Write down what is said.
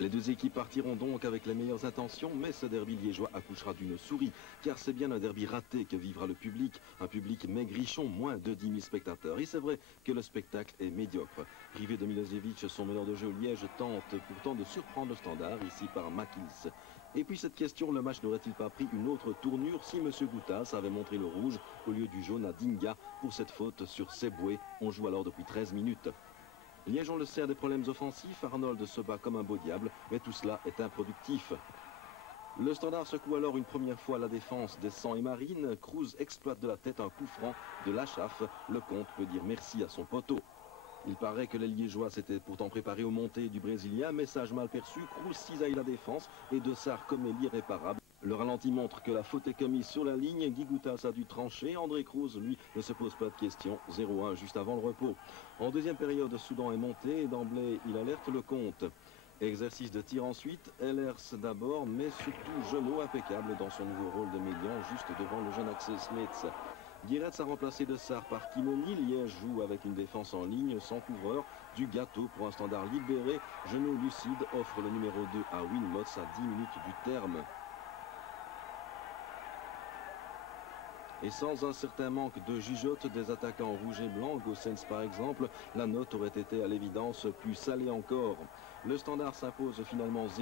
Les deux équipes partiront donc avec les meilleures intentions, mais ce derby liégeois accouchera d'une souris, car c'est bien un derby raté que vivra le public, un public maigrichon, moins de 10 000 spectateurs. Et c'est vrai que le spectacle est médiocre. Privé de Milosevic, son meneur de jeu, Liège tente pourtant de surprendre le Standard, ici par Makils. Et puis cette question, le match n'aurait-il pas pris une autre tournure si M. Goutas avait montré le rouge au lieu du jaune à Dinga pour cette faute sur Seboué? On joue alors depuis 13 minutes. Liège, on le sait, a des problèmes offensifs. Arnold se bat comme un beau diable, mais tout cela est improductif. Le Standard secoue alors une première fois la défense des Sangs et Marines. Cruz exploite de la tête un coup franc de Lachaf. Le comte peut dire merci à son poteau. Il paraît que les Liégeois s'étaient pourtant préparés aux montées du Brésilien. Message mal perçu, Cruz cisaille la défense et De Sarr commet l'irréparable. Le ralenti montre que la faute est commise sur la ligne. Guy Goutas a dû trancher. André Cruz, lui, ne se pose pas de questions. 0-1 juste avant le repos. En deuxième période, Soudan est monté et d'emblée, il alerte le compte. Exercice de tir ensuite. Ehlers d'abord, mais surtout Genot impeccable dans son nouveau rôle de médian juste devant le jeune Axel Smith. Guiretz a remplacé De Sarr par Kimoni. Liège joue avec une défense en ligne sans couvreur. Du gâteau pour un Standard libéré. Genot lucide offre le numéro 2 à Wilmots à 10 minutes du terme. Et sans un certain manque de jugeote des attaquants rouges et blancs, Gossens par exemple, la note aurait été à l'évidence plus salée encore. Le Standard s'impose finalement 0-2.